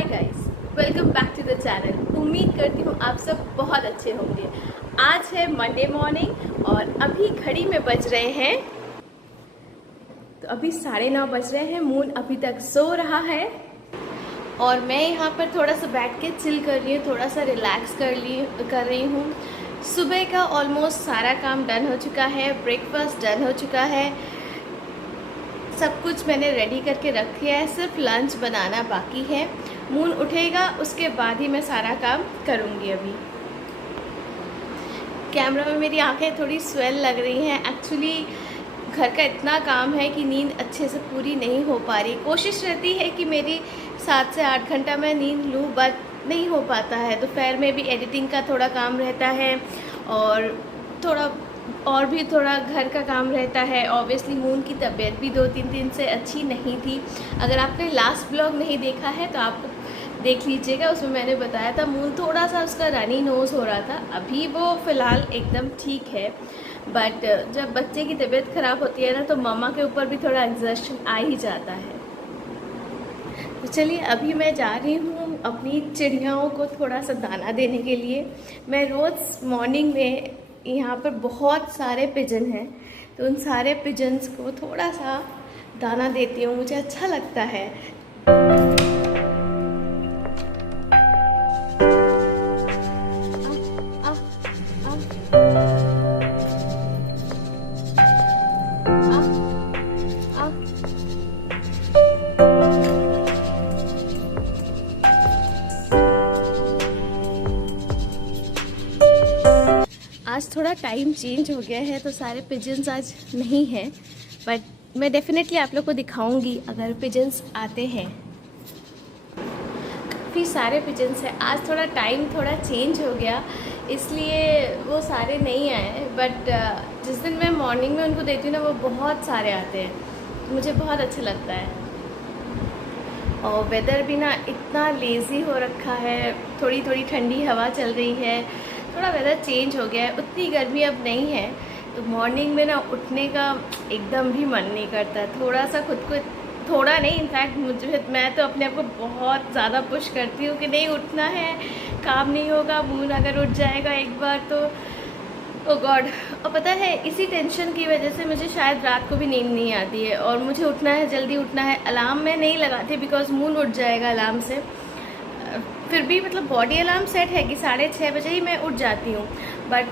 Hi guys, welcome back to the channel. उम्मीद करती हूँ आप सब बहुत अच्छे होंगे। आज है मंडे मॉर्निंग और अभी घड़ी में बज रहे हैं, तो अभी 9:30 बज रहे हैं। मून अभी तक सो रहा है और मैं यहाँ पर थोड़ा सा बैठ के चिल कर रही हूँ, थोड़ा सा रिलैक्स कर रही हूँ। सुबह का ऑलमोस्ट सारा काम डन हो चुका है, ब्रेकफास्ट डन हो चुका है, सब कुछ मैंने रेडी करके रख दिया है, सिर्फ लंच बनाना बाकी है। मून उठेगा उसके बाद ही मैं सारा काम करूँगी। अभी कैमरा में मेरी आंखें थोड़ी स्वेल लग रही हैं। एक्चुअली घर का इतना काम है कि नींद अच्छे से पूरी नहीं हो पा रही। कोशिश रहती है कि मेरी 7 से 8 घंटा मैं नींद लूँ, बट नहीं हो पाता है। दोपहर में भी एडिटिंग का थोड़ा काम रहता है और भी थोड़ा घर का काम रहता है। ऑब्वियसली मून की तबीयत भी 2-3 दिन से अच्छी नहीं थी। अगर आपने लास्ट ब्लॉग नहीं देखा है तो आप देख लीजिएगा, उसमें मैंने बताया था मून थोड़ा सा उसका रनी नोज़ हो रहा था। अभी वो फ़िलहाल एकदम ठीक है, बट जब बच्चे की तबीयत ख़राब होती है ना, तो मम्मा के ऊपर भी थोड़ा एग्जॉस्शन आ ही जाता है। तो चलिए, अभी मैं जा रही हूँ अपनी चिड़ियाओं को थोड़ा सा दाना देने के लिए। मैं रोज़ मॉर्निंग में, यहाँ पर बहुत सारे पिजन हैं, तो उन सारे पिजन्स को थोड़ा सा दाना देती हूँ, मुझे अच्छा लगता है। आज थोड़ा टाइम चेंज हो गया है तो सारे पिजन्स आज नहीं हैं, बट मैं डेफिनेटली आप लोग को दिखाऊंगी अगर पिजन्स आते हैं। काफ़ी सारे पिजन्स हैं। आज थोड़ा टाइम थोड़ा चेंज हो गया, इसलिए वो सारे नहीं आए, बट जिस दिन मैं मॉर्निंग में उनको देती हूँ ना, वो बहुत सारे आते हैं, तो मुझे बहुत अच्छा लगता है। और वेदर भी ना इतना लेज़ी हो रखा है, थोड़ी थोड़ी ठंडी हवा चल रही है, थोड़ा वेदर चेंज हो गया है, उतनी गर्मी अब नहीं है, तो मॉर्निंग में ना उठने का एकदम भी मन नहीं करता। थोड़ा सा खुद को, थोड़ा नहीं, इनफैक्ट मैं तो अपने आप को बहुत ज़्यादा पुश करती हूँ कि नहीं उठना है, काम नहीं होगा। मून अगर उठ जाएगा एक बार तो ओ गॉड। और पता है, इसी टेंशन की वजह से मुझे शायद रात को भी नींद नहीं आती है और मुझे उठना है, जल्दी उठना है। अलार्म मैं नहीं लगाती बिकॉज मून उठ जाएगा अलार्म से। फिर भी मतलब बॉडी अलार्म सेट है कि 6:30 बजे ही मैं उठ जाती हूँ, बट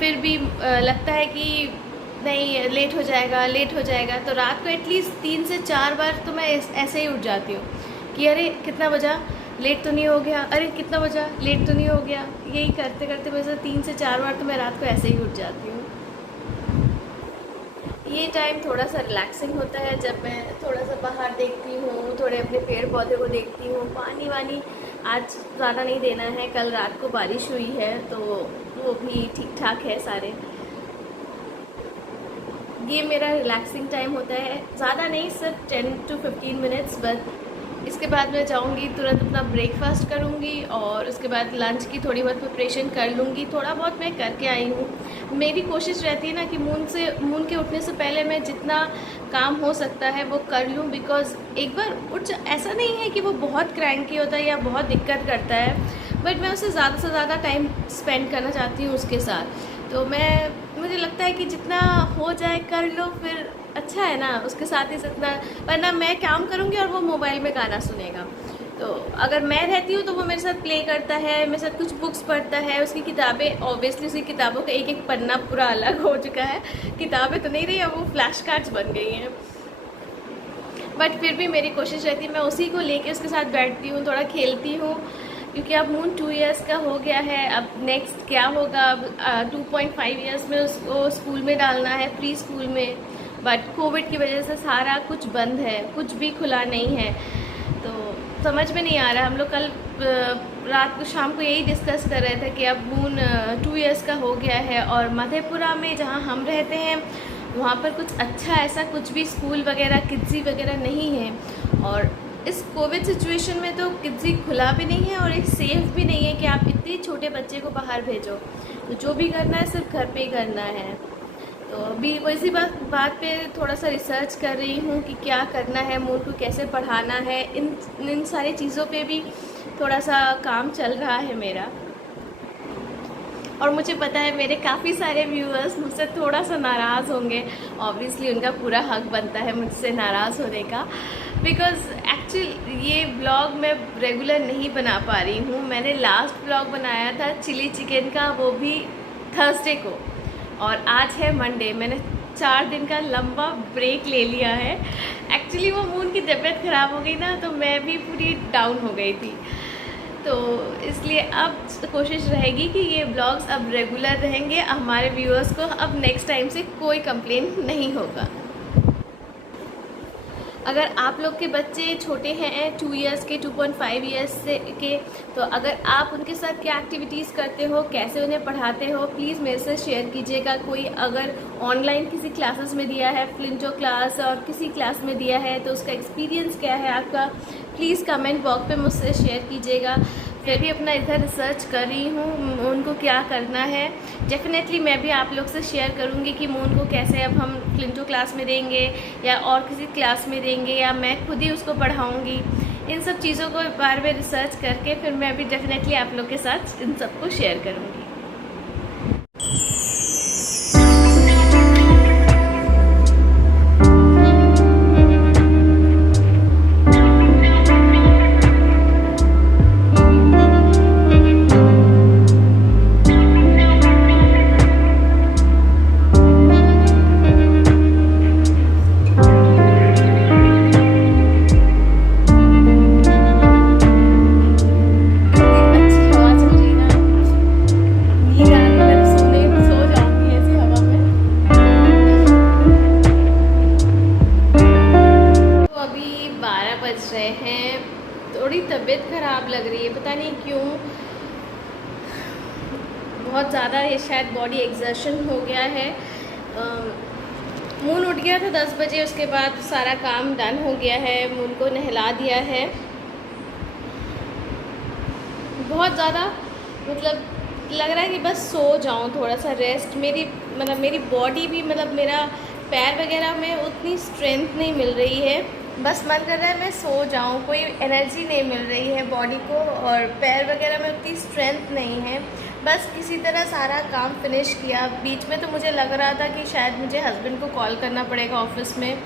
फिर भी लगता है कि नहीं, लेट हो जाएगा। तो रात को एटलीस्ट 3 से 4 बार तो मैं ऐसे ही उठ जाती हूँ कि अरे कितना बजा, लेट तो नहीं हो गया, अरे कितना बजा, लेट तो नहीं हो गया। यही करते करते वैसे 3 से 4 बार तो मैं रात को ऐसे ही उठ जाती हूँ। ये टाइम थोड़ा सा रिलैक्सिंग होता है जब मैं थोड़ा सा बाहर देखती हूँ, थोड़े अपने पेड़ पौधे को देखती हूँ। पानी वानी आज ज़्यादा नहीं देना है, कल रात को बारिश हुई है तो वो भी ठीक ठाक है सारे। ये मेरा रिलैक्सिंग टाइम होता है, ज़्यादा नहीं, सिर्फ 10 to 15 मिनट्स। बस इसके बाद मैं जाऊंगी, तुरंत अपना ब्रेकफास्ट करूंगी और उसके बाद लंच की थोड़ी बहुत प्रिपरेशन कर लूँगी। थोड़ा बहुत मैं करके आई हूँ। मेरी कोशिश रहती है ना कि मून के उठने से पहले मैं जितना काम हो सकता है वो कर लूँ, बिकॉज़ एक बार ऐसा नहीं है कि वो बहुत क्रैंकी होता है या बहुत दिक्कत करता है, बट मैं उससे ज़्यादा से ज़्यादा टाइम स्पेंड करना चाहती हूँ उसके साथ। तो मुझे लगता है कि जितना हो जाए कर लो, फिर अच्छा है ना, उसके साथ ही जितना, वरना मैं काम करूँगी और वो मोबाइल में गाना सुनेगा। तो अगर मैं रहती हूँ तो वो मेरे साथ प्ले करता है, मेरे साथ कुछ बुक्स पढ़ता है, उसकी किताबें, ऑब्वियसली उसकी किताबों का एक एक पन्ना पूरा अलग हो चुका है। किताबें तो नहीं रही, अब वो फ्लैश कार्ड्स बन गई हैं, बट फिर भी मेरी कोशिश रहती है मैं उसी को लेके उसके साथ बैठती हूँ, थोड़ा खेलती हूँ, क्योंकि अब मून 2 इयर्स का हो गया है। अब नेक्स्ट क्या होगा, अब 2.5 इयर्स में उसको स्कूल में डालना है, प्री स्कूल में, बट कोविड की वजह से सारा कुछ बंद है, कुछ भी खुला नहीं है, तो समझ में नहीं आ रहा। हम लोग कल रात को, शाम को यही डिस्कस कर रहे थे कि अब मून 2 इयर्स का हो गया है और मधेपुरा में जहाँ हम रहते हैं वहाँ पर कुछ अच्छा ऐसा कुछ भी स्कूल वगैरह, किड्जी वगैरह नहीं है, और इस कोविड सिचुएशन में तो किड्जी खुला भी नहीं है और एक सेफ़ भी नहीं है कि आप इतने छोटे बच्चे को बाहर भेजो। तो जो भी करना है सिर्फ घर पे ही करना है। तो अभी वैसी बात पे थोड़ा सा रिसर्च कर रही हूँ कि क्या करना है, मून को कैसे पढ़ाना है, इन सारी चीज़ों पे भी थोड़ा सा काम चल रहा है मेरा। और मुझे पता है मेरे काफ़ी सारे व्यूअर्स मुझसे थोड़ा सा नाराज़ होंगे। ऑब्वियसली उनका पूरा हक बनता है मुझसे नाराज़ होने का, बिकॉज़ एक्चुअली ये ब्लॉग मैं रेगुलर नहीं बना पा रही हूँ। मैंने लास्ट ब्लॉग बनाया था चिली चिकन का, वो भी थर्सडे को, और आज है मंडे। मैंने 4 दिन का लंबा ब्रेक ले लिया है। एक्चुअली वो मून की तबीयत ख़राब हो गई ना, तो मैं भी पूरी डाउन हो गई थी। तो इसलिए अब कोशिश रहेगी कि ये ब्लॉग्स अब रेगुलर रहेंगे। हमारे व्यूअर्स को अब नेक्स्ट टाइम से कोई कंप्लेंट नहीं होगा। अगर आप लोग के बच्चे छोटे हैं 2 इयर्स के, 2.5 इयर्स से के, तो अगर आप उनके साथ क्या एक्टिविटीज़ करते हो, कैसे उन्हें पढ़ाते हो, प्लीज़ मेरे से शेयर कीजिएगा। कोई अगर ऑनलाइन किसी क्लासेस में दिया है, फ्लिंटो क्लास और किसी क्लास में दिया है, तो उसका एक्सपीरियंस क्या है आपका, प्लीज़ कमेंट बॉक्स पे मुझसे शेयर कीजिएगा। फिर भी अपना इधर रिसर्च कर रही हूँ उनको क्या करना है। डेफिनेटली मैं भी आप लोग से शेयर करूँगी कि मून को कैसे अब हम फ्लिंटो क्लास में देंगे या और किसी क्लास में देंगे, या मैं खुद ही उसको पढ़ाऊँगी। इन सब चीज़ों को बार बार रिसर्च करके फिर मैं भी डेफिनेटली आप लोग के साथ इन सबको शेयर करूँगी। थोड़ी तबीयत ख़राब लग रही है, पता नहीं क्यों। बहुत ज़्यादा ये शायद बॉडी एक्सर्शन हो गया है। मून उठ गया था 10 बजे, उसके बाद सारा काम डन हो गया है। मून को नहला दिया है। बहुत ज़्यादा मतलब लग रहा है कि बस सो जाऊँ, थोड़ा सा रेस्ट। मेरी बॉडी भी मेरा पैर वगैरह में उतनी स्ट्रेंथ नहीं मिल रही है। बस मन कर रहा है मैं सो जाऊँ, कोई एनर्जी नहीं मिल रही है बॉडी को, और पैर वगैरह में उतनी स्ट्रेंथ नहीं है। बस किसी तरह सारा काम फिनिश किया। बीच में तो मुझे लग रहा था कि शायद मुझे हस्बैंड को कॉल करना पड़ेगा ऑफिस में,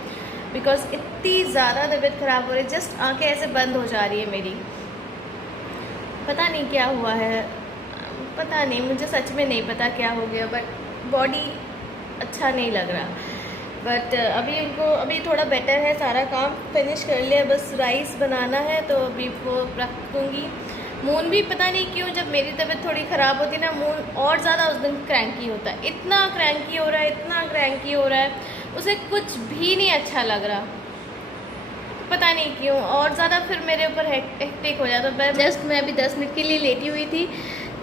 बिकॉज़ इतनी ज़्यादा तबीयत ख़राब हो रही है। जस्ट आंखें ऐसे बंद हो जा रही है मेरी। पता नहीं क्या हुआ है, पता नहीं, मुझे सच में नहीं पता क्या हो गया, बट बॉडी अच्छा नहीं लग रहा। बट अभी थोड़ा बेटर है, सारा काम फिनिश कर लिया, बस राइस बनाना है तो अभी वो रख दूँगी। मून भी पता नहीं क्यों जब मेरी तबीयत थोड़ी ख़राब होती ना, मून और ज़्यादा उस दिन क्रैंकी होता है। इतना क्रैंकी हो रहा है, इतना क्रैंकी हो रहा है, उसे कुछ भी नहीं अच्छा लग रहा, पता नहीं क्यों। और ज़्यादा फिर मेरे ऊपर हेक्टिक हो जाता। मैं अभी 10 मिनट के लिए लेटी हुई थी,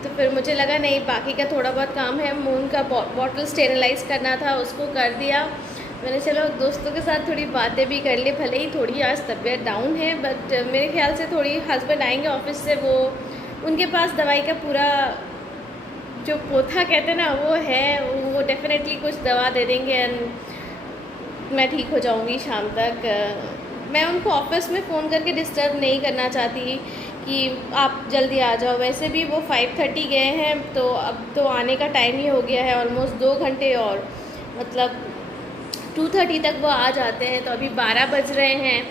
तो फिर मुझे लगा नहीं, बाकी का थोड़ा बहुत काम है। मून का बॉटल स्टेरिलाइज़ करना था, उसको कर दिया मैंने। चलो दोस्तों के साथ थोड़ी बातें भी कर ली, भले ही थोड़ी आज तबीयत डाउन है, बट मेरे ख्याल से थोड़ी हस्बैंड आएंगे ऑफिस से, वो उनके पास दवाई का पूरा जो पोथा कहते हैं ना वो है, वो डेफिनेटली कुछ दवा दे देंगे एंड मैं ठीक हो जाऊंगी शाम तक। मैं उनको ऑफिस में फ़ोन करके डिस्टर्ब नहीं करना चाहती कि आप जल्दी आ जाओ। वैसे भी वो 5:30 गए हैं, तो अब तो आने का टाइम ही हो गया है, ऑलमोस्ट 2 घंटे और, मतलब 2:30 तक वो आ जाते हैं। तो अभी 12 बज रहे हैं,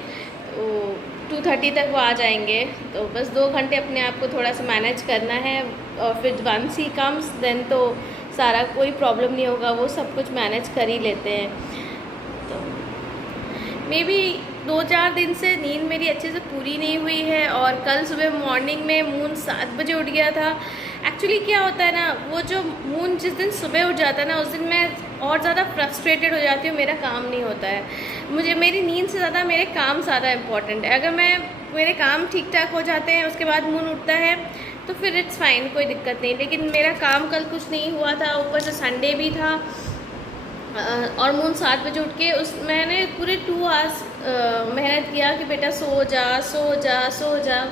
2:30 तक वो आ जाएंगे। तो बस 2 घंटे अपने आप को थोड़ा सा मैनेज करना है, और फिर वंस ही कम्स देन तो सारा कोई प्रॉब्लम नहीं होगा, वो सब कुछ मैनेज कर ही लेते हैं। तो मे बी 2-4 दिन से नींद मेरी अच्छे से पूरी नहीं हुई है, और कल सुबह मॉर्निंग में मून 7 बजे उठ गया था। एक्चुअली क्या होता है ना, वो जो मून जिस दिन सुबह उठ जाता है ना, उस दिन मैं और ज़्यादा फ्रस्ट्रेटेड हो जाती हूँ, मेरा काम नहीं होता है। मेरी नींद से ज़्यादा मेरे काम ज़्यादा इम्पॉर्टेंट है। अगर मेरे काम ठीक ठाक हो जाते हैं, उसके बाद मून उठता है, तो फिर इट्स फाइन, कोई दिक्कत नहीं। लेकिन मेरा काम कल कुछ नहीं हुआ था, ऊपर से संडे भी था, और मून 7 बजे उठ के मैंने पूरे 2 आवर्स मेहनत किया कि बेटा सो जा सो जा सो जा,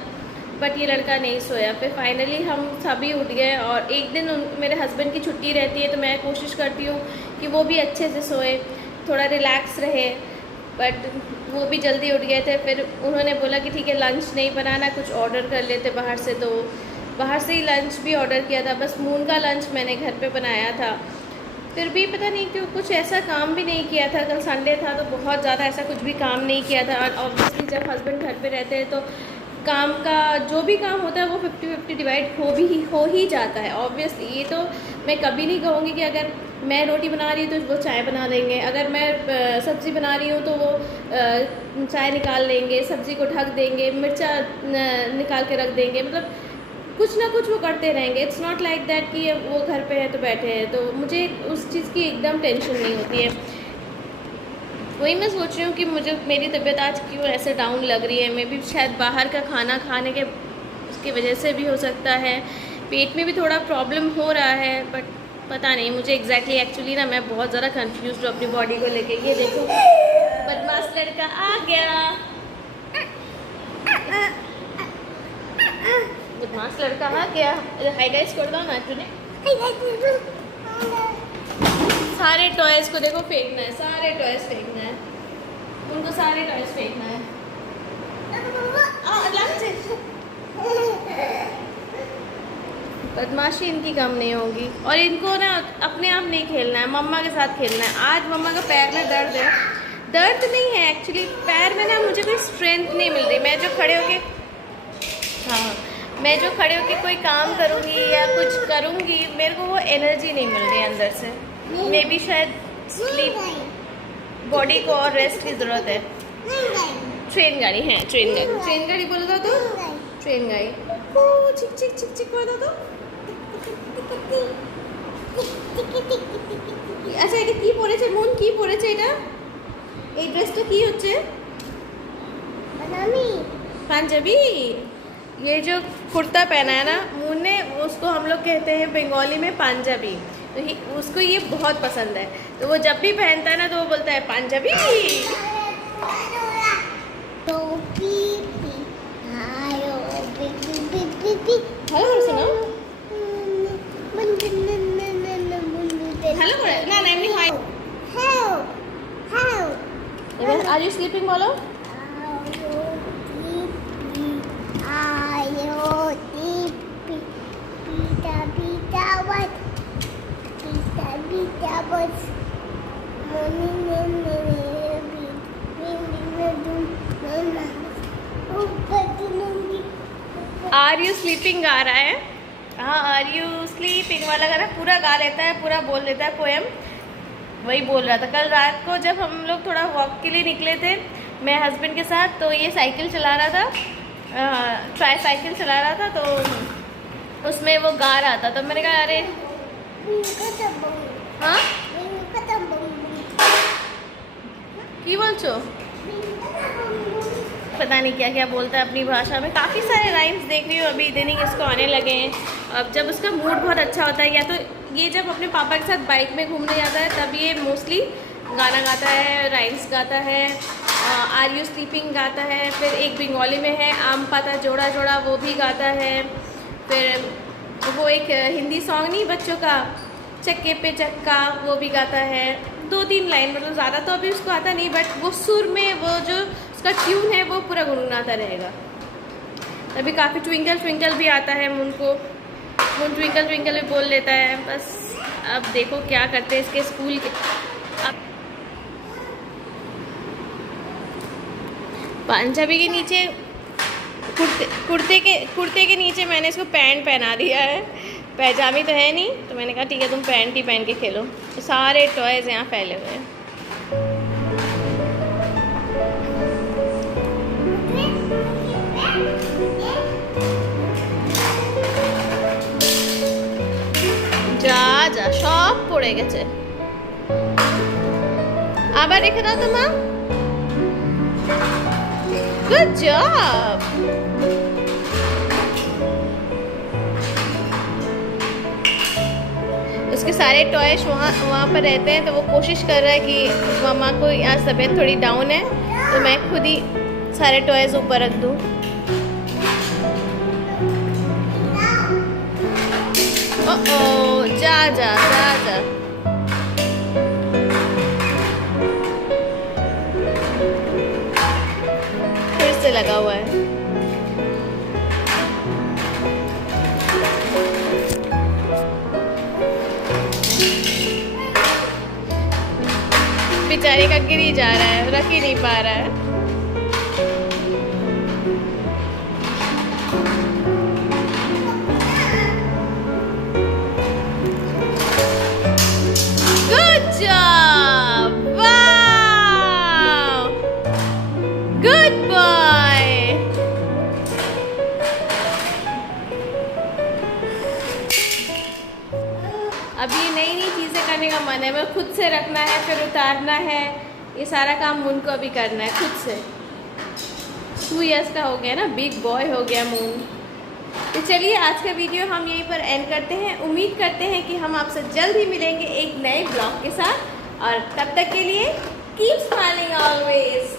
बट ये लड़का नहीं सोया। फिर फाइनली हम सभी उठ गए और एक दिन मेरे हस्बैंड की छुट्टी रहती है तो मैं कोशिश करती हूँ कि वो भी अच्छे से सोए, थोड़ा रिलैक्स रहे, बट वो भी जल्दी उठ गए थे। फिर उन्होंने बोला कि ठीक है लंच नहीं बनाना, कुछ ऑर्डर कर लेते बाहर से, तो बाहर से ही लंच भी ऑर्डर किया था। बस मून का लंच मैंने घर पे बनाया था। फिर भी पता नहीं क्यों कुछ ऐसा काम भी नहीं किया था। कल संडे था तो बहुत ज़्यादा ऐसा कुछ भी काम नहीं किया था। और ऑब्वियसली जब हस्बैंड घर पे रहते हैं तो काम का जो भी काम होता है वो 50-50 डिवाइड हो ही जाता है। ऑब्वियसली ये तो मैं कभी नहीं कहूँगी कि अगर मैं रोटी बना रही हूँ तो वो चाय बना देंगे, अगर मैं सब्ज़ी बना रही हूँ तो वो चाय निकाल लेंगे, सब्ज़ी को ढक देंगे, मिर्चा निकाल के रख देंगे, मतलब कुछ ना कुछ वो करते रहेंगे। इट्स नॉट लाइक दैट कि वो घर पे है तो बैठे हैं। तो मुझे उस चीज़ की एकदम टेंशन नहीं होती है। वही मैं सोच रही हूँ कि मुझे मेरी तबीयत आज क्यों ऐसे डाउन लग रही है। मे भी शायद बाहर का खाना खाने के उसकी वजह से भी हो सकता है। पेट में भी थोड़ा प्रॉब्लम हो रहा है, बट पता नहीं मुझे एक्चुअली ना मैं बहुत ज़्यादा कंफ्यूज हूँ अपनी बॉडी को लेके। ये देखो बदमाश लड़का आ गया, बदमाश लड़का आ गया। हाय गाइस कर दो ना तूने। सारे टॉयज़ को देखो फेंकना है, सारे टॉयज़ फेंकना है, उनको सारे टॉयज़ फेंकना है। बदमाशी इनकी कम नहीं होगी। और इनको ना अपने आप नहीं खेलना है, मम्मा के साथ खेलना है। आज मम्मा का पैर में दर्द है, दर्द नहीं है एक्चुअली, पैर में ना मुझे कोई स्ट्रेंथ नहीं मिल रही। मैं जो खड़े होके कोई काम करूँगी या कुछ करूँगी, मेरे को वो एनर्जी नहीं मिल रही अंदर से। मे भी शायद स्लीप, बॉडी को और रेस्ट की ज़रूरत है। ट्रेन गाड़ी है, ट्रेन गाड़ी बोल दो तो ट्रेन गाड़ी चिक चिक चिक चिक बोल दो तो। আচ্ছা এটা কি পরেছে মন, কি পরেছে এটা? এই ড্রেসটা কি হচ্ছে? পাঞ্জাবি। ये जो कुर्ता पहना है ना मून ने, उसको हम लोग कहते हैं बंगाली में पंजाबी। तो उसको ये बहुत पसंद है, तो वो जब भी पहनता है ना तो वो बोलता है पंजाबी। हेलो सुनो, हेलो ना ना एमनी हाय। आर यू स्लीपिंग बोलो। आर यू स्लीपिंग गा रहा है। हाँ आर यू स्लीपिंग वाला गाना पूरा गा लेता है, पूरा बोल लेता है पोएम। वही बोल रहा था कल रात को जब हम लोग थोड़ा वॉक के लिए निकले थे मैं हस्बैंड के साथ, तो ये साइकिल चला रहा था, ट्राई साइकिल चला रहा था, तो उसमें वो गा रहा था। तो मैंने कहा अरे हाँ की बोल छो, पता नहीं क्या क्या बोलता है अपनी भाषा में। काफ़ी सारे राइम्स देख रही हूँ अभी, दैनिक इसको आने लगे हैं। अब जब उसका मूड बहुत अच्छा होता है, या तो ये जब अपने पापा के साथ बाइक में घूमने जाता है तब ये मोस्टली गाना गाता है, राइम्स गाता है, आर यू स्लीपिंग गाता है। फिर एक बंगाली में है आम पाता जोड़ा जोड़ा, वो भी गाता है। फिर वो एक हिंदी सॉन्ग नहीं बच्चों का, चक्के पे चक्का, वो भी गाता है। 2-3 लाइन, मतलब ज़्यादा तो अभी उसको आता नहीं, बट वो सुर में वो जो उसका ट्यून है वो पूरा गुनगुनाता रहेगा। अभी काफ़ी ट्विंकल ट्विंकल भी आता है मून को, मून ट्विंकल ट्विंकल भी बोल लेता है। बस अब देखो क्या करते हैं इसके स्कूल के। पंजाबी के नीचे कुर्ते के नीचे मैंने इसको पैंट पहना दिया है, पैजामी तो है नहीं, तो मैंने कहा ठीक है तुम पैंट ही पहन के खेलो। तो सारे टॉयज़ यहाँ फैले हुए हैं। যা যা সব পড়ে গেছে, আবার রেখে দাও তো মা। Good job. उसके सारे टॉयज वहाँ पर रहते हैं, तो वो कोशिश कर रहा है कि मम्मा को आज तबीयत थोड़ी डाउन है तो मैं खुद ही सारे टॉयज़ ऊपर रख दूँ। ओ जा जा जा जा। फिर से लगा हुआ है। बेचारे का गिर ही जा रहा है, रख ही नहीं पा रहा है। गुड जॉब, वाव, गुड बॉय। अब ये नई नई चीज़ें करने का मन है, मैं खुद से रखना है, फिर उतारना है, ये सारा काम मून को अभी करना है खुद से। 2 इयर्स का हो गया ना, बिग बॉय हो गया मून। तो चलिए आज का वीडियो हम यहीं पर एंड करते हैं। उम्मीद करते हैं कि हम आपसे जल्द ही मिलेंगे एक नए ब्लॉग के साथ, और तब तक के लिए कीप स्माइलिंग ऑलवेज।